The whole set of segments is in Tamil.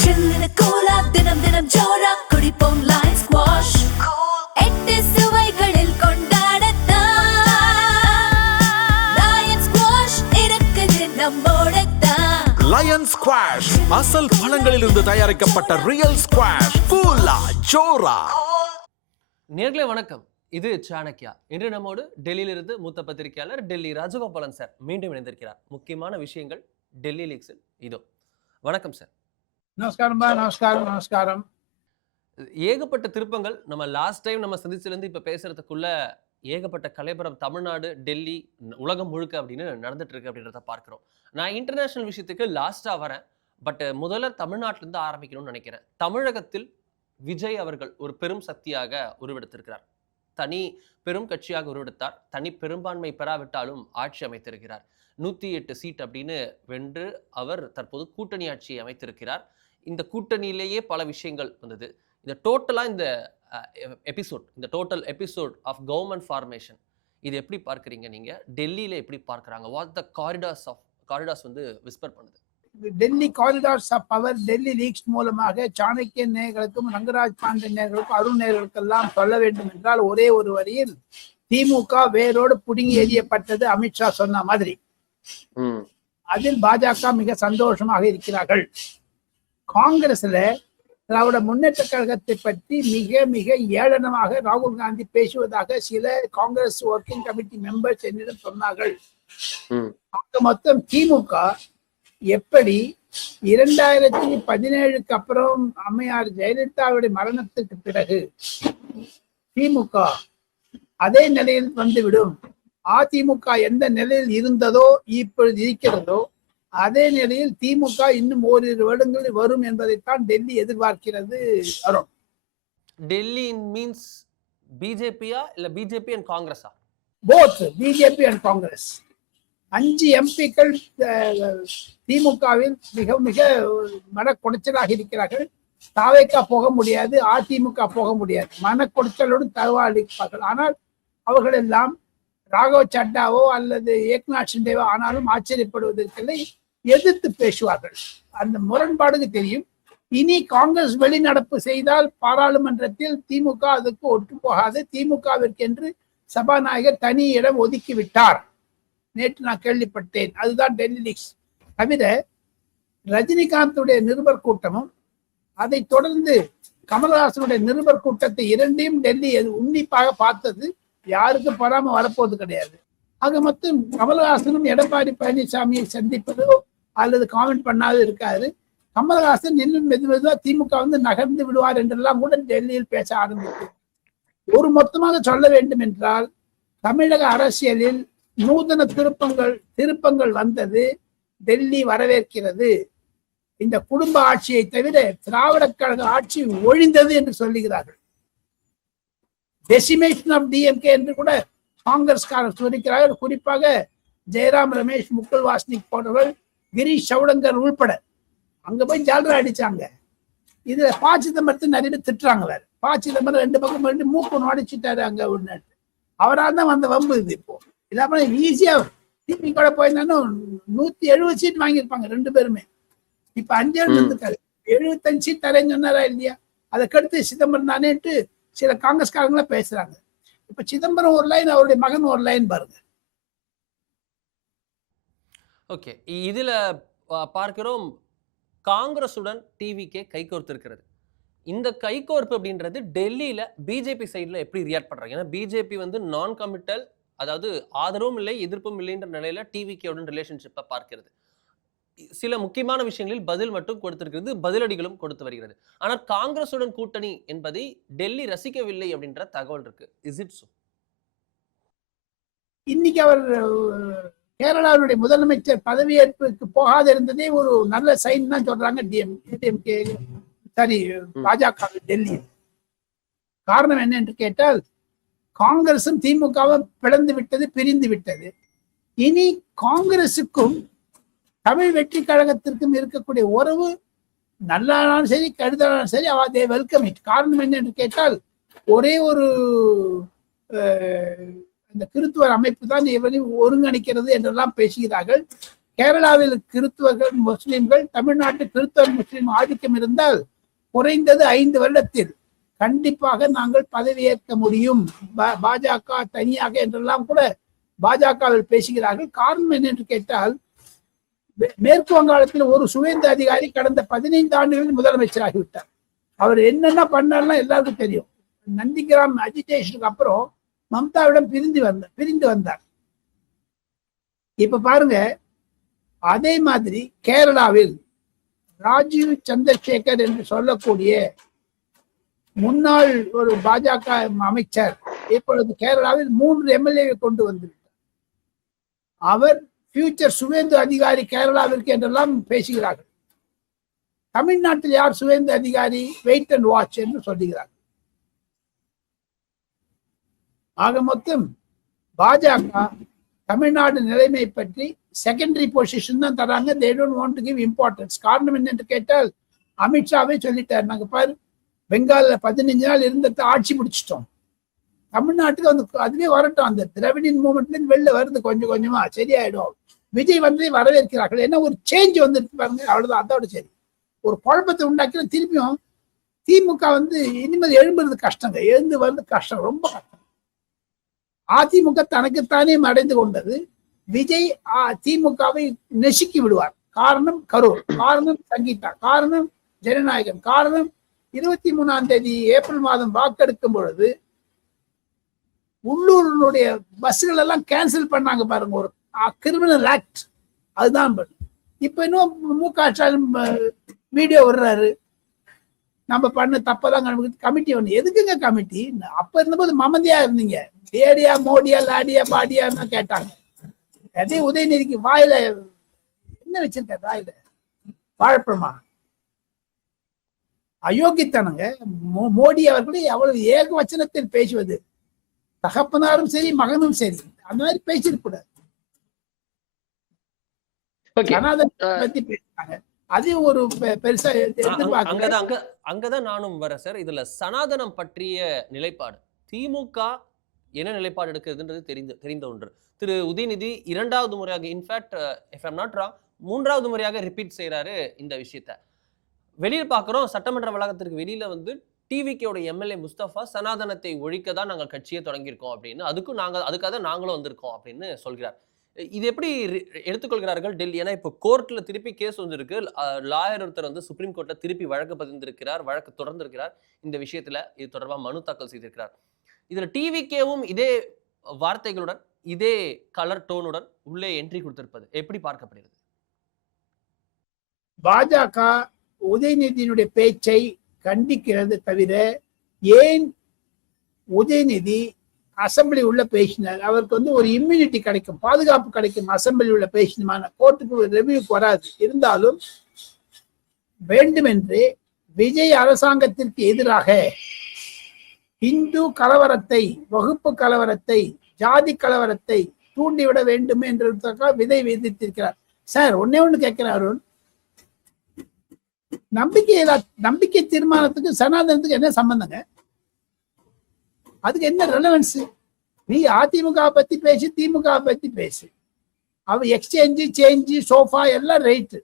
சில்லுன்னு கூலா தினம் தினம் ஜோரா குடிப்போம் லயன் ஸ்குவாஷ். 8 சுவைகளில் கொண்டாடத்தான் லயன் ஸ்குவாஷ் இருக்குது நம்மோடத்தான். லயன் ஸ்குவாஷ் அசல் பழங்களிலிருந்து தயாரிக்கப்பட்ட ரியல் ஸ்குவாஷ். கூலா ஜோரா. நேர்களே வணக்கம், இது சாணக்கியா. இன்று நம்மோடு டெல்லியிலிருந்து மூத்த பத்திரிகையாளர் டெல்லி ராஜகோபாலன் சார் மீண்டும் இணைந்திருக்கிறார். முக்கியமான விஷயங்கள் டெல்லி லீக்ஸில் இதோ. வணக்கம் சார். நமஸ்காரம். ஏகப்பட்ட திருப்பங்கள் நம்ம லாஸ்ட் டைம் நம்ம சந்திச்சிலேருந்து இப்போ பேசுறதுக்குள்ள ஏகப்பட்ட கலைபுரம் தமிழ்நாடு, டெல்லி, உலகம் முழுக்க அப்படின்னு நடந்துட்டு இருக்கு அப்படின்றத பார்க்கிறோம். நான் இன்டர்நேஷனல் விஷயத்துக்கு லாஸ்டா வரேன். பட் முதல்ல தமிழ்நாட்டிலிருந்து ஆரம்பிக்கணும்னு நினைக்கிறேன். தமிழகத்தில் விஜய் அவர்கள் ஒரு பெரும் சக்தியாக உருவெடுத்திருக்கிறார். தனி பெரும் கட்சியாக உருவெடுத்தார். தனி பெரும்பான்மை பெறாவிட்டாலும் ஆட்சி அமைத்திருக்கிறார். 108 சீட் அப்படின்னு வென்று அவர் தற்போது கூட்டணி ஆட்சியை அமைத்திருக்கிறார். இந்த கூட்டணியிலேயே பல விஷயங்கள் வந்தது. இந்த டோட்டலாக இந்த total episode of government formation இது எப்படி பார்க்குறீங்க நீங்க? டெல்லியில எப்படி பார்க்குறாங்க? வாட் த காரிடார்ஸ் வந்து விஸ்பர் பண்ணுது. Delhi corridors of power Delhi leaks மூலமாக சாணக்கிய நேயர்களுக்கும் ரங்கராஜ் பாண்டியன் நேயர்களுக்கும் அருண் நேயர்களுக்கெல்லாம் சொல்ல வேண்டும் என்றால் ஒரே ஒரு வரியில், திமுக வேரோடு புடுங்கி எறியப்பட்டது அமித்ஷா சொன்ன மாதிரி. அதில் பாஜக மிக சந்தோஷமாக இருக்கிறார்கள். காங்கிரஸ்ல திராவிட முன்னேற்ற கழகத்தை பற்றி மிக மிக ஏளனமாக ராகுல் காந்தி பேசுவதாக சில காங்கிரஸ் ஒர்க்கிங் கமிட்டி மெம்பர்ஸ் என்னிடம் சொன்னார்கள். மொத்தம் திமுக எப்படி 2017 அப்புறம் அம்மையார் ஜெயலலிதாவுடைய மரணத்துக்கு பிறகு திமுக அதே நிலையில் வந்துவிடும். அதிமுக எந்த நிலையில் இருந்ததோ இப்பொழுது இருக்கிறதோ அதே நிலையில் திமுக இன்னும் ஓரிரு வருடங்களில் வரும் என்பதைத்தான் டெல்லி எதிர்பார்க்கிறது. அருண், டெல்லி மீன்ஸ் பிஜேபியா இல்ல பிஜேபி அண்ட் காங்கிரஸா? Both BJP and Congress. 5 எம்பிக்கள் திமுகவில் மிக மிக மனக்குடைச்சலாக இருக்கிறார்கள். தாவேக்கா போக முடியாது, அதிமுக போக முடியாது. மனக்குடைச்சலோடு தகவலிப்பார்கள். ஆனால் அவர்கள் எல்லாம் ராகவ் சட்டாவோ அல்லது ஏக்நாத் ஷிண்டேவோ ஆனாலும் ஆச்சரியப்படுவதற்கில்லை, எதிர்த்து பேசுவார்கள். அந்த முரண்பாடுக்கு தெரியும். இனி காங்கிரஸ் வெளிநடப்பு செய்தால் பாராளுமன்றத்தில் திமுக அதுக்கு ஒட்டு போகாது. திமுகவிற்கென்று சபாநாயகர் தனி இடம் ஒதுக்கி விட்டார். நேற்று நான் கேள்விப்பட்டேன். அதுதான் டெல்லி லீக்ஸ். தவிர ரஜினிகாந்துடைய நிருபர் கூட்டமும் அதை தொடர்ந்து கமல்ஹாசனுடைய நிருபர் கூட்டத்தை இரண்டையும் டெல்லி உன்னிப்பாக பார்த்தது. யாருக்கும் பராம வரப்போவது கிடையாது. ஆக மொத்தம் கமல்ஹாசனும் எடப்பாடி பழனிசாமியை சந்திப்பதோ அல்லது காமெண்ட் பண்ணாது இருக்காரு. கமல்ஹாசன் இன்னும் மெதுவா திமுக வந்து நகர்ந்து விடுவார் என்றெல்லாம் கூட டெல்லியில் பேச ஆரம்பித்து. ஒரு மொத்தமாக சொல்ல வேண்டும் என்றால், தமிழக அரசியலில் நூதன திருப்பங்கள் வந்தது. டெல்லி வரவேற்கிறது. இந்த குடும்ப ஆட்சியை தவிர திராவிட கழக ஆட்சி ஒழிந்தது என்று சொல்லுகிறார்கள். டெசிமேஷன் ஆஃப் டிஎம்கே என்று கூட காங்கிரஸ்காரர் சொல்லிக்கிறார்கள். குறிப்பாக ஜெயராம் ரமேஷ், முகுல் வாஸ்னிக் போன்றவர்கள், கிரீஷ் சவுடங்கர் உள்பட அங்க போய் ஜால்ரா அடிச்சாங்க. இதுல ப. சிதம்பரத்தை நிறைய திட்டுறாங்க. வேற ப. சிதம்பரம் 2 பக்கம் 2 மூக்கு அடிச்சுட்டாரு அங்க ஒண்ணு. அவரால் தான் வந்த வம்பு இது. இப்போ இல்லாம ஈஸியா திமுக போயிருந்தாலும் 170 சீட் வாங்கியிருப்பாங்க 2 பேருமே. இப்ப 5 இருக்காரு. 75 சீட் தரேன்னு சொன்னாரா இல்லையா? அதை கடுத்து சிதம்பரம் தானேட்டு சில காங்கிரஸ்காரங்களா பேசுறாங்க. இப்ப சிதம்பரம் ஒரு லைன், அவருடைய மகன் ஒரு லைன் பாருங்க. ஓகே, இதுல பார்க்கிறோம் காங்கிரசுடன் டிவிகே கைகோர்த்திருக்கிறது. இந்த கைகோர்ப்பு அப்படின்றது டெல்லியில பிஜேபி சைட்ல எப்படி ரியாக்ட் பண்றாங்க? ஏன்னா பிஜேபி வந்து நான் கமிட்டல், அதாவது ஆதரவும் இல்லை எதிர்ப்பும் இல்லைன்ற நிலையில டிவிகேவுடன் ரிலேஷன்ஷிப்பை பார்க்கிறது. சில முக்கியமான விஷயங்களில் பதில் மட்டும் கொடுத்திருக்கிறது, பதிலடிகளும் கொடுத்து வருகிறது. ஆனால் காங்கிரசுடன் கூட்டணி என்பதை டெல்லி ரசிக்கவில்லை அப்படின்ற தகவல் இருக்கு. Is it so? இன்னைக்கு அவர் கேரளாவுடைய முதலமைச்சர் பதவியேற்புக்கு போகாத இருந்ததே ஒரு நல்ல சைன் தான் சொல்றாங்க டிஎம்கே, சரி பாஜக டெல்லி. காரணம் என்ன என்று கேட்டால், காங்கிரசும் திமுகவும் பிரிந்து விட்டது. இனி காங்கிரசுக்கும் தமிழ் வெற்றி கழகத்திற்கும் இருக்கக்கூடிய உறவு நல்லானாலும் சரி கெடுதலாலும் சரி அவ வெல்கம் இட். காரணம் என்ன என்று கேட்டால், ஒரே ஒரு இந்த கிறித்துவர் அமைப்பு தான் இவரை ஒருங்கிணைக்கிறது என்றெல்லாம் பேசுகிறார்கள். கேரளாவில் கிறிஸ்துவர்கள் முஸ்லிம்கள், தமிழ்நாட்டில் கிறிஸ்தவ முஸ்லிம் ஆதிக்கம் இருந்தால் குறைந்தது 5 வருடத்தில் கண்டிப்பாக நாங்கள் பதவியேற்க முடியும். பாஜக தனியாக என்றெல்லாம் கூட பாஜகவில் பேசுகிறார்கள். காரணம் என்ன என்று கேட்டால், மேற்கு வங்காளத்தில் ஒரு சுவேந்த அதிகாரி கடந்த 15 ஆண்டுகளில் முதலமைச்சராகிவிட்டார். அவர் என்னென்ன பண்ணார்லாம் எல்லாருக்கும் தெரியும். நந்திகிராம் அஜிடேஷனுக்கு அப்புறம் மம்தாவிடம் பிரிந்து வந்தார். இப்ப பாருங்க, அதே மாதிரி கேரளாவில் ராஜீவ் சந்திரசேகர் என்று சொல்லக்கூடிய முன்னாள் ஒரு பாஜக அமைச்சர் இப்பொழுது கேரளாவில் 3 எம்எல்ஏ கொண்டு வந்திருக்கிறார். அவர் ஃபியூச்சர் சுவேந்து அதிகாரி கேரளாவிற்கு என்றெல்லாம் பேசுகிறார்கள். தமிழ்நாட்டில் யார் சுவேந்து அதிகாரி? வெயிட் அண்ட் வாட்ச் என்று சொல்லுகிறார். ஆக மொத்தம் பாஜக தமிழ்நாடு நிலைமை பற்றி செகண்டரி பொசிஷன் தான் தராங்க. they don't want to give importance. காரணம் என்ன என்று கேட்டால், அமித்ஷாவே சொல்லிட்டார், நாங்க பாரு பெங்கால்ல 15 நாள் இருந்தது ஆட்சி முடிச்சிட்டோம், தமிழ்நாட்டுக்கு வந்து அதுவே வரட்டும், அந்த திராவிடியன் மூவ்மெண்ட்ல வெளில வருது கொஞ்சம் கொஞ்சமா சரியாயிடும். விஜய் வந்து வரவேற்கிறார்கள். ஏன்னா ஒரு சேஞ்ச் வந்துருக்கு பாருங்க, அவ்வளவுதான். அதோட சரி, ஒரு குழப்பத்தை உண்டாக்கின திருப்பியும் திமுக வந்து இனிமேல் எழும்புறது கஷ்டங்க, எழுந்து வந்து கஷ்டம், ரொம்ப கஷ்டம். அதிமுக தனக்குத்தானே அடைந்து கொண்டது. விஜய் திமுகவை நெசுக்கி விடுவார். காரணம் கரூர், காரணம் சங்கீதா, காரணம் ஜனநாயகம், காரணம் 23ஆம் தேதி ஏப்ரல் மாதம் வாக்கெடுக்கும் பொழுது உள்ளூருடைய பஸ்கள் எல்லாம் கேன்சல் பண்ணாங்க பாருங்க, ஒரு கிரிமினல் ஆக்ட். அதுதான் இப்ப இன்னும் மு.க. ஸ்டாலின் வீடியோ விடுறாரு, நம்ம பண்ண தப்பதான் கமிட்டி ஒண்ணு. எதுக்குங்க கமிட்டி? அப்ப இருந்தபோது மமதியா இருந்தீங்க, ஏடியா மோடியா லாடியா பாடியான்னு கேட்டாங்க. அதே உதயநிதிக்கு வாயில என்ன வச்சிருக்க, வாயில வாழைப்பழமா? அயோக்கியத்தனங்க. மோடி அவர்களே அவ்வளவு ஏக வச்சனத்தில் பேசுவது, தகப்பனாரும் சரி மகனும் சரி அந்த மாதிரி பேசிருக்கூடாது. பத்தி பேசுறாங்க, அது ஒரு பெருசா அங்கதான் நானும் வரேன் சார். இதுல சனாதனம் பற்றிய நிலைப்பாடு திமுக என்ன நிலைப்பாடு எடுக்கிறதுன்றது தெரிந்த ஒன்று. திரு உதயநிதி 2வது முறையாக, in fact if I'm not wrong 3வது முறையாக ரிப்பீட் செய்யறாரு இந்த விஷயத்த. வெளியில பாக்குறோம், சட்டமன்ற வளாகத்திற்கு வெளியில வந்து டிவிகேயோட எம்எல்ஏ முஸ்தபா சனாதனத்தை ஒழிக்க தான் நாங்கள் கட்சியை தொடங்கியிருக்கோம் அப்படின்னு, அதுக்காக நாங்களும் வந்திருக்கோம் அப்படின்னு சொல்கிறார். இது எப்படி எடுத்துக்கொள்கிறார்கள் டெல்லி? ஏன்னா இப்போ கோர்ட்ல திருப்பி கேஸ் வந்திருக்கு, லாயர் ஒருத்தர் வந்து சுப்ரீம் கோர்ட்ல திருப்பி வழக்கு பதிந்திருக்கிறார், வழக்கு தொடர்ந்திருக்கிறார். இந்த விஷயத்துல இது தொடர்பாக மனு தாக்கல் செய்திருக்கிறார். இதுல டிவிகேவும் இதே வார்த்தைகளுடன் இதே கலர் டோனுடன் உள்ளே என்ட்ரி கொடுத்திருப்பது எப்படி பார்க்கப்படுகிறது? பாஜக உதயநிதியினுடைய பேச்சை கண்டிக்கிறது தவிர, ஏன் உதயநிதி அசம்பிளி உள்ள பேசினார், அவருக்கு வந்து ஒரு இம்யூனிட்டி கிடைக்கும், பாதுகாப்பு கிடைக்கும், அசம்பிளி உள்ள பேசினமான கோர்ட்டுக்கு ரெவியூக்கு வராது. இருந்தாலும் வேண்டுமென்று விஜய் அரசாங்கத்திற்கு எதிராக இந்து கலவரத்தை, வகுப்பு கலவரத்தை, ஜாதி கலவரத்தை தூண்டிவிட வேண்டும் என்றதுக்காக விதை விதித்திருக்கிறார். சார் ஒன்னே ஒண்ணு கேட்கிறார், அருண், நம்பிக்கை தீர்மானத்துக்கு சனாதனத்துக்கு என்ன சம்பந்தங்க? அதுக்கு என்ன ரெலவன்ஸ்? நீ அதிமுக பத்தி பேசு, திமுக பத்தி பேசு, அவ எக்ஸ்சேஞ்சு சேஞ்சு சோஃபா எல்லாம் ரைட்டு.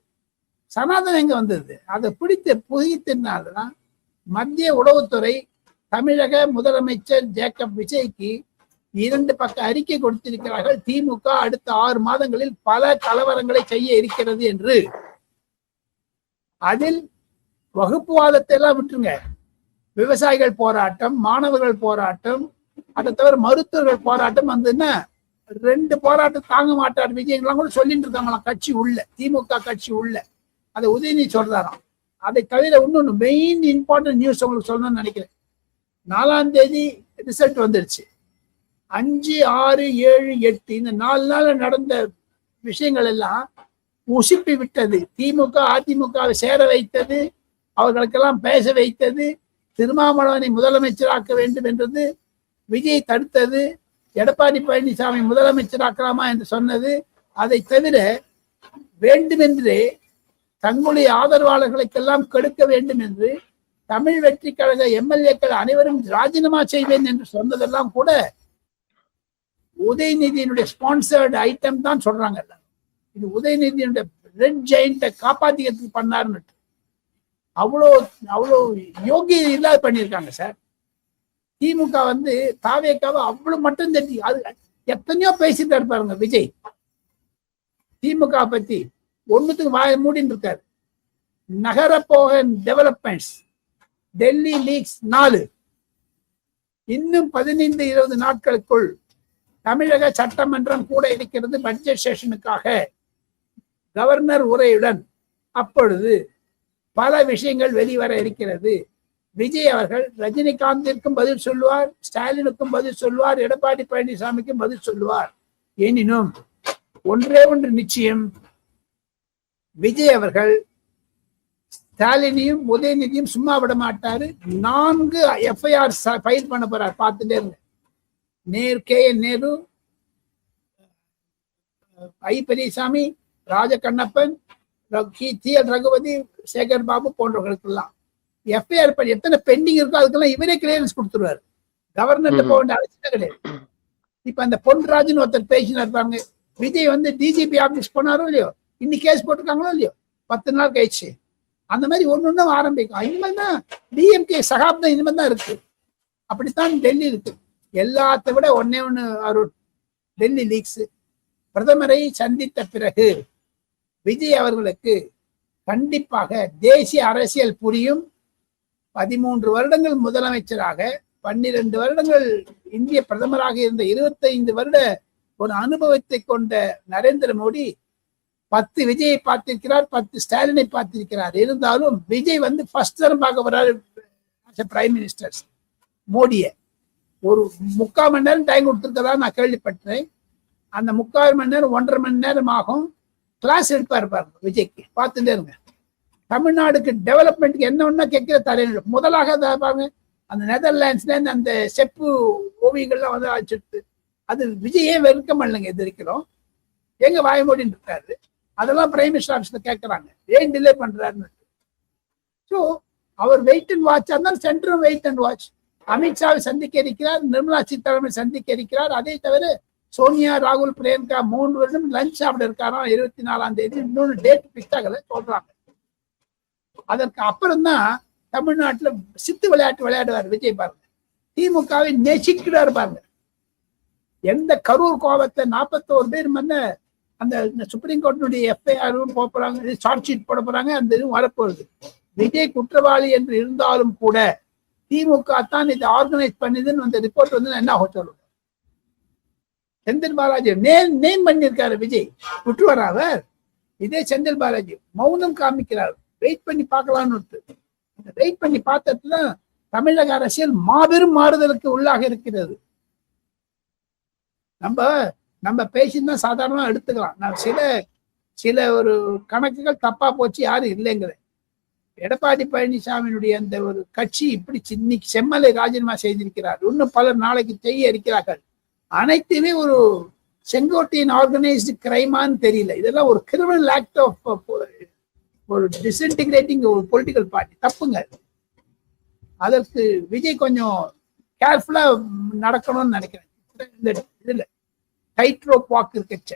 சனாதனம் எங்க வந்தது? அதை பிடித்து புதியத்தினால்தான் மத்திய உளவுத்துறை தமிழக முதலமைச்சர் ஜேக்கப் விஜய்க்கு 2 பக்க அறிக்கை கொடுத்திருக்கிறார்கள். திமுக அடுத்த 6 மாதங்களில் பல கலவரங்களை செய்ய இருக்கிறது என்று. அதில் வகுப்புவாதத்தை எல்லாம் விட்டுருங்க, விவசாயிகள் போராட்டம், மாணவர்கள் போராட்டம், அதை தவிர மருத்துவர்கள் போராட்டம் வந்ததுன்னா 2 போராட்டம் தாங்க மாட்டார் விஜயங்களாம் கூட சொல்லிட்டு இருக்காங்களாம் கட்சி உள்ள, திமுக கட்சி உள்ள. அதை உதயநிதி சொல்றாராம். அதை தவிர இன்னொன்னு மெயின் இம்பார்ட்டன்ட் நியூஸ் உங்களுக்கு சொல்லணும்னு நினைக்கிறேன். 4ஆம் தேதி ரிசல்ட் வந்துருச்சு. 5, 6, 7, 8 இந்த 4 நாள் நடந்த விஷயங்கள் எல்லாம் உசுப்பி விட்டது. திமுக அதிமுகவை சேர வைத்தது, அவர்களுக்கெல்லாம் பேச வைத்தது, திருமாவளவனை முதலமைச்சராக்க வேண்டும் என்றது, விஜய் தடுத்தது, எடப்பாடி பழனிசாமி முதலமைச்சராக்கலாமா என்று சொன்னது. அதை தவிர வேண்டுமென்றே தங்களுடைய ஆதரவாளர்களுக்கெல்லாம் கெடுக்க வேண்டும் என்று தமிழ் வெற்றி கழக எம்எல்ஏக்கள் அனைவரும் ராஜினாமா செய்வேன் என்று சொன்னதெல்லாம் கூட உதயநிதியினுடைய ஸ்பான்சர்டு ஐட்டம் தான் சொல்றாங்க. இது உதயநிதியோட ரெட் ஜெயிண்ட்டை காப்பாத்திக்கிறதுக்கு பண்ணாருன்னு. அவ்வளோ அவ்வளோ யோகியம் இல்லாத பண்ணியிருக்காங்க சார். திமுக வந்து தாவேக்காவை அவ்வளவு மட்டும் தட்டி அது எத்தனையோ பேசிட்டு இருப்பாருங்க விஜய். திமுக பத்தி ஒண்ணுத்துக்கு வாய மூடின்னு இருக்காரு. நகரப்போக டெவலப்மெண்ட்ஸ், டெல்லி லீக்ஸ் 4, இன்னும் 15-20 நாட்களுக்குள் தமிழக சட்டமன்றம் கூட இருக்கிறது பட்ஜெட் செஷனுக்காக கவர்னர் உரையுடன். அப்பொழுது பல விஷயங்கள் வெளிவர இருக்கிறது. விஜய் அவர்கள் ரஜினிகாந்திற்கும் பதில் சொல்லுவார், ஸ்டாலினுக்கும் பதில் சொல்லுவார், எடப்பாடி பழனிசாமிக்கும் பதில் சொல்லுவார். எனினும் ஒன்றே ஒன்று நிச்சயம், விஜய் அவர்கள் ஸ்டாலினையும் உதயநிதியும் சும்மா விட மாட்டாரு. 4 எஃப்ஐஆர் ஃபைல் பண்ண போறார். பார்த்துட்டே இருங்க. நேரு, ஐ பெரியசாமி, ராஜகண்ணப்பன், TL ரகுபதி, சேகர் பாபு போன்றவர்களுக்கெல்லாம் எஃப்ஐஆர் பண்ணி எத்தனை பெண்டிங் இருக்கோ அதுக்கெல்லாம் இவரே கிளியரன்ஸ் கொடுத்துருவாரு. கவர்னர்கிட்ட போக வேண்டிய அவசியம் கிடையாது. இப்ப அந்த பொன்ராஜ்னு ஒருத்தர் பேசினா இருப்பாங்க. விஜய் வந்து டிஜிபி ஆபீஸ் போனாரோ இல்லையோ, இன்னைக்கு கேஸ் போட்டிருக்காங்களோ இல்லையோ, 10 நாள் கழிச்சு அந்த மாதிரி ஒண்ணு ஆரம்பிக்கும். இனிமேல் தான் டிஎம்கே சகாப்தம் இனிமேல் தான் இருக்கு. அப்படித்தான் டெல்லி இருக்கு. எல்லாத்த விட ஒன்னே ஒண்ணு அருண், டெல்லி லீக்ஸ். பிரதமரை சந்தித்த பிறகு விஜய் அவர்களுக்கு கண்டிப்பாக தேசிய அரசியல் புரியும். 13 வருடங்கள் முதலமைச்சராக, 12 வருடங்கள் இந்திய பிரதமராக இருந்த 25 வருட ஒரு அனுபவத்தை கொண்ட நரேந்திர மோடி 10 விஜயை பார்த்திருக்கிறார், 10 ஸ்டாலினை பார்த்திருக்கிறார். இருந்தாலும் விஜய் வந்து ஃபர்ஸ்ட் தரம் பார்க்க வர்றாரு பிரைம் மினிஸ்டர் மோடியை. ஒரு 3/4 மணி நேரம் டைம் கொடுத்துருக்கதா நான் கேள்விப்பட்டேன். அந்த 3/4 மணி நேரம் 1.5 மணி நேரம் ஆகும். கிளாஸ் எடுப்பாரு பாருங்க விஜய்க்கு. பார்த்துட்டே இருங்க. தமிழ்நாடுக்கு டெவலப்மெண்ட்டுக்கு என்ன ஒண்ணா கேட்கிற தலைவர் முதலாக பாருங்க. அந்த நெதர்லாண்ட்ஸ்ல அந்த செப்பு ஓவியங்கள்லாம் வந்து அழைச்சிட்டு அது விஜயே வெறுக்க மாட்டேங்க. இது இருக்கிறோம் எங்க வாய்மொழின்னு இருக்காரு. அதெல்லாம் பிரைம் மினிஸ்டர் ஆஃபீஸ்ல கேட்கறாங்க, ஏன் டிலே பண்றாருன்னு. ஸோ அவர் வெயிட் அண்ட் வாட்ச். அதனால சென்டரும் வெயிட் அண்ட் வாட்ச். அமித்ஷாவை சந்திக்க இருக்கிறார், நிர்மலா சீதாராமன் சந்திக்க இருக்கிறார். அதே தவிர சோனியா, ராகுல், பிரியங்கா 3 வருடம் லஞ்ச் சாப்பிட இருக்காராம் 24ஆம் தேதி. இன்னொன்று டேட் பிக்ஸ் ஆகல சொல்றாங்க. அதற்கு அப்புறம் தான் தமிழ்நாட்டுல சித்து விளையாட்டு விளையாடுவார் விஜய் பாருங்க. திமுகவை நெசிக்கிறார் பாருங்க. எந்த கரூர் கோபத்தை 41 பேர் வந்து அந்த சுப்ரீம் கோர்ட்டினுடைய எஃப்ஐஆர் போட போறாங்க, சார்ஜ் ஷீட் போட போறாங்க. அந்த இதுவும் வரப்போகுது. விஜய் குற்றவாளி என்று இருந்தாலும் கூட திமுக தான் இதை ஆர்கனைஸ் பண்ணுதுன்னு அந்த ரிப்போர்ட் வந்து என்ன சொல்லுங்க. செந்தில் பாலாஜி நேம் பண்ணியிருக்காரு விஜய் குற்றவாளி அவர். இதே செந்தில் பாலாஜி மௌனம் காமிக்கிறார். வெயிட் பண்ணி பார்க்கலாம்னு. வெயிட் பண்ணி பார்த்ததுல தமிழக அரசியல் மாபெரும் மாறுதலுக்கு உள்ளாக இருக்கிறது. நம்ம பேசினா சாதாரணமா எடுத்துக்கலாம். நான் சில ஒரு கணக்குகள் தப்பா போச்சு யாரும் இல்லைங்கிறேன். எடப்பாடி பழனிசாமியினுடைய அந்த ஒரு கட்சி இப்படி இன்னைக்கு செம்மலை ராஜினாமா செய்திருக்கிறார். இன்னும் பலர் நாளைக்கு செய்ய இருக்கிறார்கள். அனைத்துமே ஒரு செங்கோட்டையின் ஆர்கனைஸ்டு கிரைமான்னு தெரியல. இதெல்லாம் ஒரு கிரிமினல் ஆக்ட் ஆஃப் ஒரு டிஸ்இன்டிகிரேட்டிங் ஒரு பொலிட்டிக்கல் பார்ட்டி. தப்புங்க. அதற்கு விஜய் கொஞ்சம் கேர்ஃபுல்லா நடக்கணும்னு நினைக்கிறேன். இந்த இதுல டைட் ரோப் வாக் இருக்கச்ச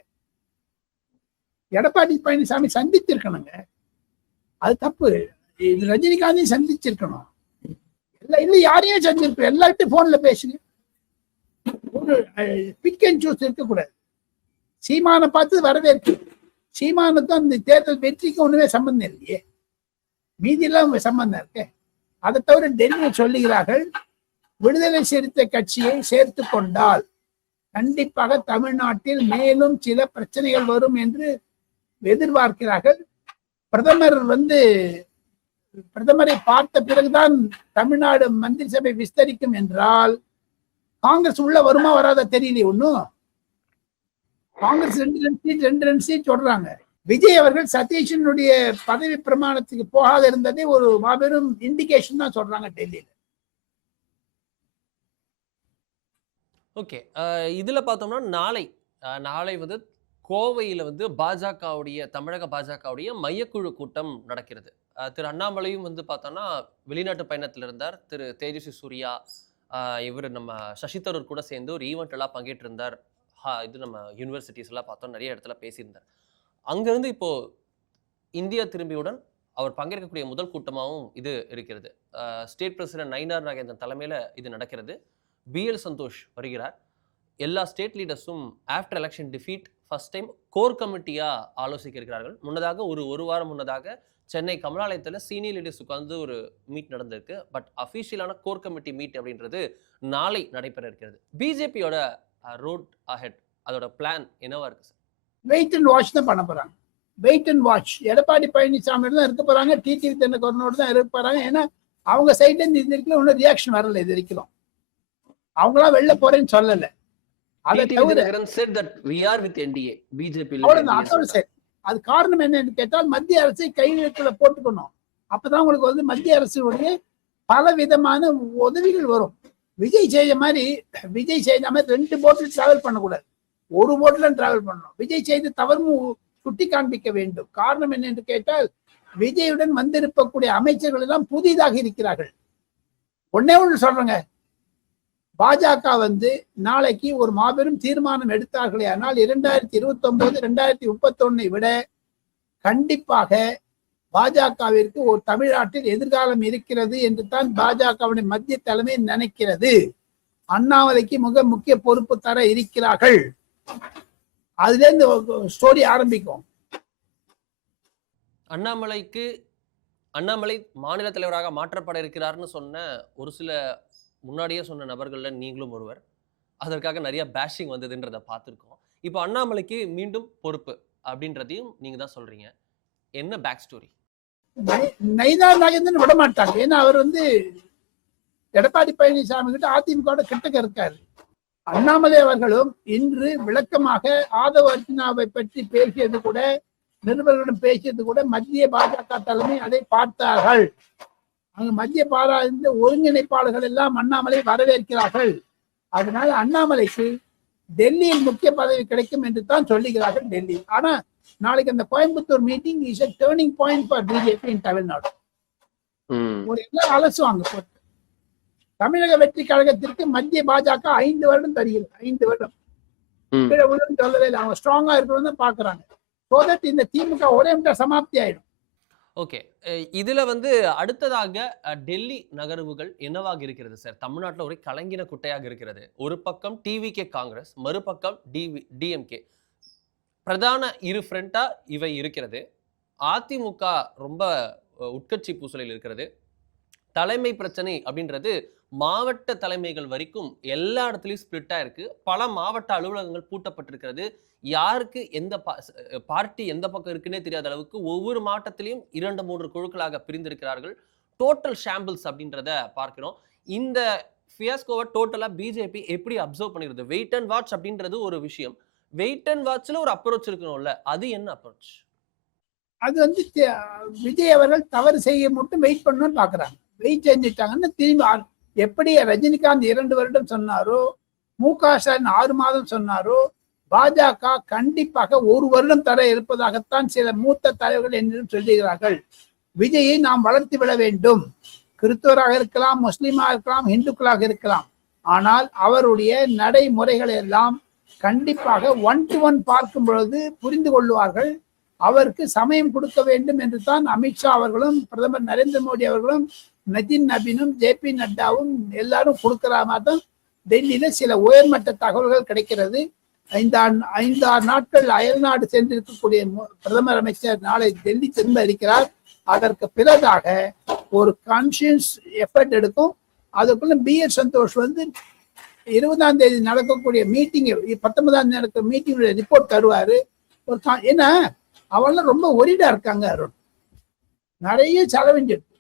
எடப்பாடி பழனிசாமி சந்திச்சிருக்கணுங்க. அது தப்பு. இது ரஜினிகாந்தையும் சந்திச்சிருக்கணும். இல்ல யாரையும் சந்திச்சிருக்கணும். எல்லார்ட்டும் போன்ல பேசுங்க. ஒரு பிக் அண்ட் சூஸ் இருக்கக்கூடாது. சீமானை பார்த்து வரவேற்கு. சீமானுக்கும் அந்த தேர்தல் வெற்றிக்கும் ஒண்ணுமே சம்பந்தம் இல்லையே. மீதியெல்லாம் சம்பந்தம் இருக்கு. அதை தவிர டெல்லியில் சொல்லுகிறார்கள், விடுதலை சிறுத்தை கட்சியை சேர்த்து கொண்டால் கண்டிப்பாக தமிழ்நாட்டில் மேலும் சில பிரச்சனைகள் வரும் என்று எதிர்பார்க்கிறார்கள். பிரதமரை பார்த்த பிறகுதான் தமிழ்நாடு மந்திரி சபை விஸ்தரிக்கும் என்றால் காங்கிரஸ் உள்ள வருமா வராத தெரியலையே. ஒன்னும் காங்கிரஸ் 2 சீட் சொல்றாங்க. விஜய் அவர்கள் சதீஷனுடைய பதவி பிரமாணத்துக்கு போகாத இருந்ததே ஒரு மாபெரும் இண்டிகேஷன் தான் சொல்றாங்க டெல்லியில. ஓகே, இதுல பார்த்தோம்னா நாளை வந்து கோவையில் வந்து தமிழக பாஜகவுடைய மையக்குழு கூட்டம் நடக்கிறது. திரு அண்ணாமலையும் வந்து பார்த்தோம்னா வெளிநாட்டு பயணத்தில் இருந்தார். திரு தேஜஸ்வி சூர்யா, இவர் நம்ம சசி தரூர் கூட சேர்ந்து ஒரு ஈவெண்ட் எல்லாம் பங்கேற்று இருந்தார். இது நம்ம யூனிவர்சிட்டிஸ் எல்லாம் பார்த்தோம், நிறைய இடத்துல பேசியிருந்தார். அங்கிருந்து இப்போ இந்தியா திரும்பியுடன் அவர் பங்கேற்கக்கூடிய முதல் கூட்டமாகவும் இது இருக்கிறது. ஸ்டேட் பிரசிடென்ட் நயினார் நாகேந்திரன் தலைமையில் இது நடக்கிறது. BL சந்தோஷ் வருகிறார். எல்லா ஸ்டேட் லீடர்ஸும் after election defeat first time core கமிட்டியா ஆலோசிக்க இருக்கிறார்கள். முன்னதாக ஒரு வாரம் முன்னதாக சென்னை கமலாலயத்தில் சீனியர் லீடர்ஸ் உட்கார்ந்து ஒரு மீட் நடந்திருக்கு. பட் அஃபீஷியலான கோர் கமிட்டி மீட் அப்படின்றது நாளை நடைபெற இருக்கிறது. பிஜேபியோட ரோட் அஹெட், அதோட பிளான் என்னவா இருக்கு சார்? வெயிட் அண்ட் வாட்ச் தான் பண்ண போறாங்க. Wait and watch. Edappadi Palaniswami தான் இருக்க போறாங்க, டிடிவி தினகரனோடு தான் இருக்க போறாங்க. ஏன்னா அவங்க சைட்ல இருந்து இது வரைக்கும் ஒன்றும் ரியாக்ஷன் வரல. இது வரைக்கும் அவங்களாம் வெளில போறேன்னு சொல்லல. அதை தவிர அது காரணம் என்னன்னு கேட்டால் மத்திய அரசை கையில போட்டுக்கணும். அப்பதான் உங்களுக்கு வந்து மத்திய அரசுடைய பல விதமான உதவிகள் வரும். விஜய் செய்த மாதிரி 2 போட்டில் டிராவல் பண்ணக்கூடாது, ஒரு போட்டில டிராவல் பண்ணணும். விஜய் செய்த தவறும் சுட்டி காண்பிக்க வேண்டும். காரணம் என்ன என்று கேட்டால் விஜயுடன் வந்திருக்கக்கூடிய அமைச்சர்கள் எல்லாம் புதிதாக இருக்கிறார்கள். ஒண்ணு சொல்றேங்க, பாஜக வந்து நாளைக்கு ஒரு மாபெரும் தீர்மானம் எடுத்தார்களே ஆனால் 2029 2031 விட கண்டிப்பாக பாஜகவிற்கு ஒரு தமிழ்நாட்டில் எதிர்காலம் இருக்கிறது என்று தான் பாஜகவுடைய மத்திய தலைமை நினைக்கிறது. அண்ணாமலைக்கு மிக முக்கிய பொறுப்பு தர இருக்கிறார்கள். அதுல இருந்து ஸ்டோரி ஆரம்பிக்கும். அண்ணாமலை மாநில தலைவராக மாற்றப்பட இருக்கிறார்னு சொன்ன ஒரு சில முன்னாடியே சொன்ன நபர்கள்ல நீங்களும் ஒருவர். அதற்காக நிறைய பேஷிங் வந்ததுன்றதை பார்த்துருக்கோம். இப்போ அண்ணாமலைக்கு மீண்டும் பொறுப்பு அப்படின்றதையும் நீங்க தான் சொல்றீங்க. என்ன பேக் ஸ்டோரி? நயினார் நாகேந்திரன் விட மாட்டாங்க. ஏன்னா அவர் வந்து எடப்பாடி பழனிசாமி கிட்ட அதிமுக கிட்டக்க இருக்காரு. அண்ணாமலை அவர்களும் இன்று விளக்கமாக ஆதவ அர்ஜுனாவை பற்றி பேசியது கூட, நிருபர்களிடம் பேசியது கூட மத்திய பாஜக தலைமை அதை பார்த்தார்கள். அங்கு மத்திய பாராளுமன்ற ஒருங்கிணைப்பாளர்கள் எல்லாம் அண்ணாமலை வரவேற்கிறார்கள். அதனால அண்ணாமலைக்கு டெல்லியில் முக்கிய பதவி கிடைக்கும் என்று தான் சொல்லுகிறார்கள் டெல்லி. ஆனா நாளைக்கு அந்த Coimbatore meeting is a turning point for BJP in Tamil Nadu. ஒரு எல்லாம் அலசுவாங்க போட்டு. தமிழக வெற்றி கழகத்திற்கு மத்திய பாஜக 5 வருடம் தருகிறது. 5 வருடம் சொல்லவே இல்லை. அவங்க ஸ்ட்ராங்கா இருக்கணும்னு தான் பாக்குறாங்க. சோ தட் இந்த திமுக ஒரே சமாப்தி ஆயிடும். ஓகே, இதுல வந்து அடுத்ததாக டெல்லி நகர்வுகள் என்னவாக இருக்கிறது சார்? தமிழ்நாட்டில் ஒரு கலங்கின குட்டையாக இருக்கிறது. ஒரு பக்கம் டிவிகே காங்கிரஸ், மறுபக்கம் டிஎம்கே. பிரதான இரு ஃப்ரண்டா இவை இருக்கிறது. அதிமுக ரொம்ப உட்கட்சி பூசலில் இருக்கிறது. தலைமை பிரச்சனை அப்படின்றது மாவட்ட தலைமைகள் வரைக்கும் எல்லா இடத்துலையும் ஸ்பிளிட்டா இருக்கு. பல மாவட்ட அலுவலகங்கள் பூட்டப்பட்டிருக்கிறது. யாருக்கு எந்த பார்ட்டி எந்த பக்கம் இருக்குன்னே தெரியாத அளவுக்கு ஒவ்வொரு மாவட்டத்திலையும் 2-3 குழுக்களாக பிரிந்திருக்கிறார்கள். டோட்டல் ஷாம்பிள்ஸ் அப்படின்றத பார்க்கிறோம். இந்த ஃபியாஸ்கோவை டோட்டலா பிஜேபி எப்படி அப்சர்வ் பண்ணிருது? வெயிட் அண்ட் வாட்ச் அப்படின்றது ஒரு விஷயம். வெயிட் அண்ட் வாட்ச்ல ஒரு அப்ரோச் இருக்கணும்ல, அது என்ன அப்ரோச்? அது வந்து விஜய் அவர்கள் தவறு செய்ய மட்டும் வெயிட் பண்ணணும்னு பாக்குறாங்க. வெயிட் செஞ்சுட்டாங்கன்னா திரும்பி எப்படி ரஜினிகாந்த் 2 வருடம் சொன்னாரோ, மு.க. ஸ்டாலின் 6 மாதம் சொன்னாரோ, பாஜக கண்டிப்பாக 1 வருடம் தர இருப்பதாகத்தான் சில மூத்த தலைவர்கள் என்னிடம் சொல்லுகிறார்கள். விஜயை நாம் வளர்த்து விட வேண்டும். கிறிஸ்தவராக இருக்கலாம், முஸ்லீமாக இருக்கலாம், இந்துக்களாக இருக்கலாம். ஆனால் அவருடைய நடைமுறைகளை எல்லாம் கண்டிப்பாக 1-to-1 பார்க்கும் பொழுது புரிந்து கொள்வார்கள். அவருக்கு சமயம் கொடுக்க வேண்டும் என்று தான் அமித்ஷா அவர்களும் பிரதமர் நரேந்திர மோடி அவர்களும் நதின் நபீனும் ஜே.பி. நட்டாவும் எல்லாரும் கொடுக்கிற மாதிரி தான் டெல்லியில சில உயர்மட்ட தகவல்கள் கிடைக்கிறது. 5-6 நாட்கள் அயல்நாடு சென்றிருக்கக்கூடிய பிரதமர் அமைச்சர் நாளை டெல்லி திரும்ப இருக்கிறார். அதற்கு பிறகாக ஒரு கான்சியஸ் எஃபர்ட் எடுக்கும். அதுக்குள்ள BL சந்தோஷ் வந்து 20ஆம் தேதி நடக்கக்கூடிய மீட்டிங், 19ஆம் தேதி நடக்கிற மீட்டிங் ரிப்போர்ட் தருவாரு. ஒரு ஏன்னா அவெல்லாம் ரொம்ப ஒரிடா இருக்காங்க. அருண் நிறைய செலவிஞ்சிருக்கு.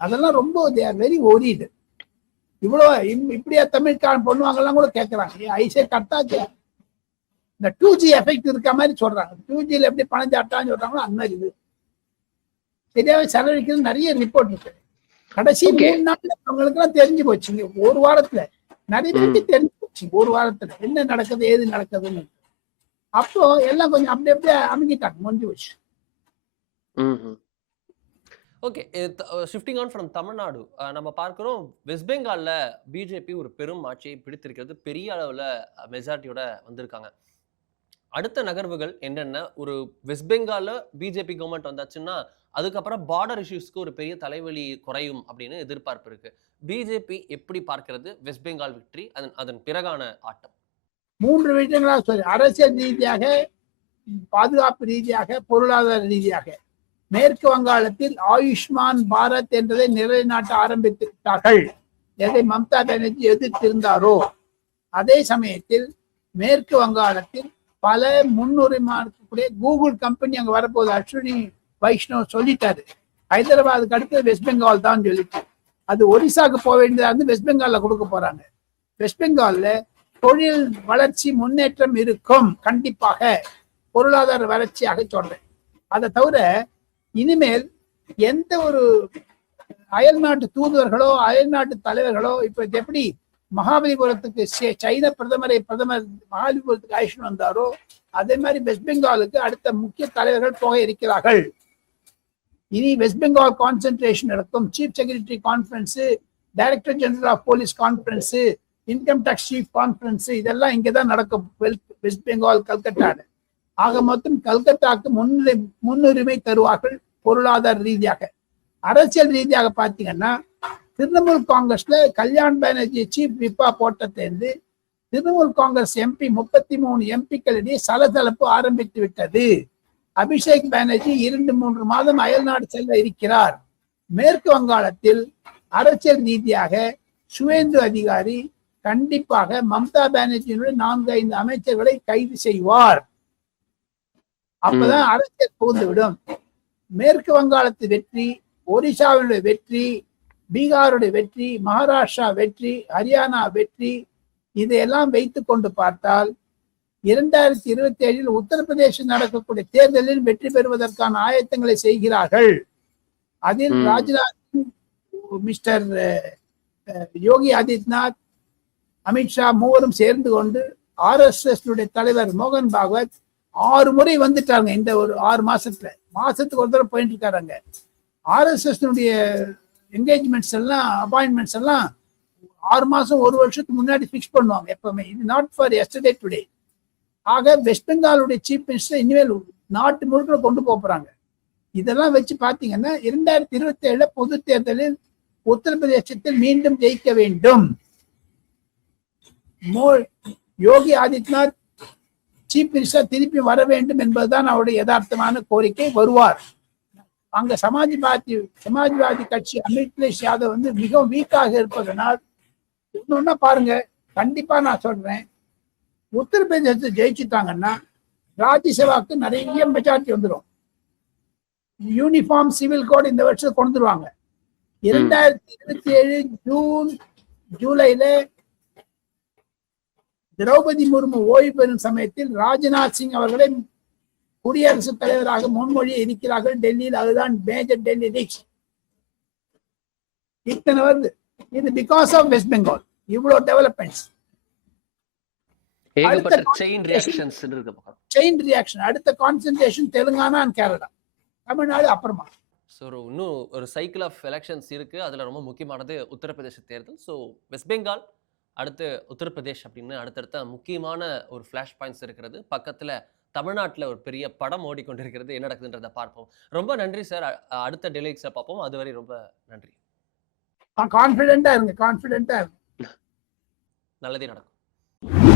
அதெல்லாம் ரொம்ப வெரி ஒரிடு. இவ்வளவு இப்படியா தமிழ்காரன் பண்ணுவாங்கலாம் கூட கேட்கறாங்க. ஐசே கட்டாச்சு இந்த 2G எஃபெக்ட் இருக்க மாதிரி சொல்றாங்க. 2Gல எப்படி பணம் சாட்டான்னு சொல்றாங்களோ அந்த மாதிரி இது சரியாவே செலவழிக்கிறது நிறைய ரிப்போர்ட் இருக்கு. கடைசி 3 நாள்ல அவங்களுக்கு எல்லாம் தெரிஞ்சு போச்சுங்க. ஒரு வாரத்துல நிறைய பேருக்கு தெரிஞ்சு போச்சு. ஒரு வாரத்துல என்ன நடக்குது ஏது நடக்குதுன்னு. அப்போ எல்லாம் கொஞ்சம் அப்படியே அமைக்கிட்டாங்க, முடிஞ்சு போச்சு. Okay, shifting on from Tamil Nadu நம்ம பார்க்கிறோம். வெஸ்ட் பெங்கால்ல பிஜேபி ஒரு பெரும் ஆட்சியை பிடித்திருக்கிறது. பெரிய அளவுல மெஜாரிட்டியோட வந்திருக்காங்க. அடுத்த நகர்வுகள் என்னென்ன? ஒரு வெஸ்ட் பெங்கால்ல பிஜேபி கவர்மெண்ட் வந்தாச்சுன்னா, அதுக்கப்புறம் பார்டர் இஷ்யூஸ்க்கு ஒரு பெரிய தலைவலி குறையும் அப்படின்னு எதிர்பார்ப்பு இருக்கு. பிஜேபி எப்படி பார்க்கிறது வெஸ்ட் பெங்கால் வெற்றி, அதன் பிறகான ஆட்டம்? 3 விஷயங்களாக சொல்லி, அரசியல் ரீதியாக, பாதுகாப்பு ரீதியாக, பொருளாதார ரீதியாக. மேற்கு வங்காளத்தில் ஆயுஷ்மான் பாரத் என்றதை நிலைநாட்ட ஆரம்பித்து விட்டார்கள். எதை மம்தா பானர்ஜி எதிர்த்திருந்தாரோ அதே சமயத்தில் மேற்கு வங்காளத்தில் பல முன்னுரிமைக்கூடிய கூகுள் கம்பெனி அங்க வரப்போகுது. அஸ்வினி வைஷ்ணவ் சொல்லிட்டாரு. ஹைதராபாத்துக்கு அடுத்து வெஸ்ட் பெங்கால் தான் சொல்லிட்டு, அது ஒரிசாக்கு போக வேண்டியதா இருந்து வெஸ்ட் பெங்கால்ல கொடுக்க போறாங்க. வெஸ்ட் பெங்கால்ல தொழில் வளர்ச்சி முன்னேற்றம் இருக்கும், கண்டிப்பாக பொருளாதார வளர்ச்சியாக சொல்றேன். அதை தவிர இனிமேல் எந்த ஒரு அயல்நாட்டு தூதுவர்களோ அயல்நாட்டு தலைவர்களோ, இப்ப எப்படி மகாபலிபுரத்துக்கு சைன பிரதமர் மகாபலிபுரத்துக்கு அழைச்சிட்டு வந்தாரோ அதே மாதிரி வெஸ்ட் பெங்காலுக்கு அடுத்த முக்கிய தலைவர்கள் போக இருக்கிறார்கள். இனி வெஸ்ட் பெங்கால் கான்சென்ட்ரேஷன் நடக்கும். Chief secretary conference, director general of police conference, income tax chief conference, இதெல்லாம் இங்கதான் நடக்கும் வெஸ்ட் பெங்கால் கல்கட்டால. ஆக மொத்தம் கல்கத்தாக்கு முன்னுரிமை தருவார்கள் பொருளாதார ரீதியாக. அரசியல் ரீதியாக பார்த்தீங்கன்னா, திரிணாமுல் காங்கிரஸ்ல கல்யாண் பானர்ஜி சீஃப் விப்பா போட்டதிலிருந்து திரிணாமுல் காங்கிரஸ் எம்பி 33 எம்பிக்களிடையே சலசலப்பு ஆரம்பித்து விட்டது. அபிஷேக் பானர்ஜி 2-3 மாதம் அயல்நாடு செல்ல இருக்கிறார். மேற்கு வங்காளத்தில் அரசியல் ரீதியாக சுவேந்து அதிகாரி கண்டிப்பாக மம்தா பானர்ஜியினுடைய 4-5 அமைச்சர்களை கைது செய்வார். அப்பதான் அரசியல் புகுந்துவிடும். மேற்கு வங்காளத்து வெற்றி, ஒரிசாவினுடைய வெற்றி, பீகாருடைய வெற்றி, மகாராஷ்டிரா வெற்றி, ஹரியானா வெற்றி, இதையெல்லாம் வைத்துக் கொண்டு பார்த்தால் 2027 உத்தரப்பிரதேசம் நடக்கக்கூடிய தேர்தலில் வெற்றி பெறுவதற்கான ஆயத்தங்களை செய்கிறார்கள். அதில் ராஜ்நாத் சிங், மிஸ்டர் யோகி ஆதித்யநாத், அமித்ஷா மூவரும் சேர்ந்து கொண்டு RSS தலைவர் மோகன் பாகவத் 6 முறை வந்துட்டாங்க. இந்த ஒரு 6 மாசத்துக்கு ஒரு தடவை போயிட்டு இருக்காங்க. RSS என்கேஜ்மெண்ட்ஸ் எல்லாம், அப்பாயின்மெண்ட்ஸ் எல்லாம் 6 மாசம் 1 வருஷத்துக்கு முன்னாடி பிக்ஸ் பண்ணுவாங்க எப்பவுமே. இது நாட் ஃபார் எஸ்டர்டே டுடே. ஆக வெஸ்ட் பெங்காலுடைய சீஃப் மினிஸ்டர் இனிமேல் நாட்டு முழுக்க கொண்டு போறாங்க. இதெல்லாம் வச்சு பாத்தீங்கன்னா 2027 பொது தேர்தலில் உத்தரப்பிரதேசத்தில் மீண்டும் ஜெயிக்க வேண்டும். யோகி ஆதித்யநாத் சீஃப் மினிஸ்டர் திருப்பி வர வேண்டும் என்பதுதான் அவருடைய யதார்த்தமான கோரிக்கை. வருவார். அங்க சமாஜ்வாதி கட்சி அகிலேஷ் யாதவ் மிகவும் வீக்காக இருப்பதனால் இன்னொன்னா பாருங்க, கண்டிப்பா நான் சொல்றேன், உத்தரப்பிரதேசத்தை ஜெயிச்சுட்டாங்கன்னா ராஜ்யசபாக்கு நிறைய மெஜாரிட்டி வந்துடும். யூனிஃபார்ம் சிவில் கோட் இந்த வருஷம் கொண்டு வருவாங்க. 2027 ஜூலைல திரௌபதி முர்மு ஓய்வு பெறும் சமயத்தில் ராஜ்நாத் சிங் அவர்களை குடியரசுத் தலைவராக முன்மொழி இருக்கிறார்கள் டெல்லியில். அதுதான் மேஜர் டெல்லி லீக்ஸ். இத்தனை வருது. இது பிகாஸ் ஆஃப் வெஸ்ட் பெங்கால். இவ்வளவு டெவலப்மெண்ட்ஸ், செயின் ரியாக்ஷன். அடுத்த கான்சென்ட்ரேஷன் தெலுங்கானா அண்ட் கேரளா, தமிழ்நாடு அப்புறமா. ஸோ இன்னும் ஒரு சைக்கிள் ஆஃப் எலெக்ஷன்ஸ் இருக்கு. அதுல ரொம்ப முக்கியமானது உத்தரப்பிரதேச தேர்தல். ஸோ வெஸ்ட் பெங்கால், அடுத்து உத்தரப்பிரதேஷ் அப்படின்னு அடுத்தடுத்த முக்கியமான ஒரு ஃபிளாஷ் பாயிண்ட்ஸ் இருக்கிறது. பக்கத்துல தமிழ்நாட்டில் ஒரு பெரிய படம் ஓடிக்கொண்டிருக்கிறது. என்ன நடக்குதுன்றதை பார்ப்போம். ரொம்ப நன்றி சார். அடுத்த டெலிக்ஸை பார்ப்போம். அதுவரை ரொம்ப நன்றி. கான்ஃபிடென்ட்டா இருங்க. நல்லதே நடக்கும்.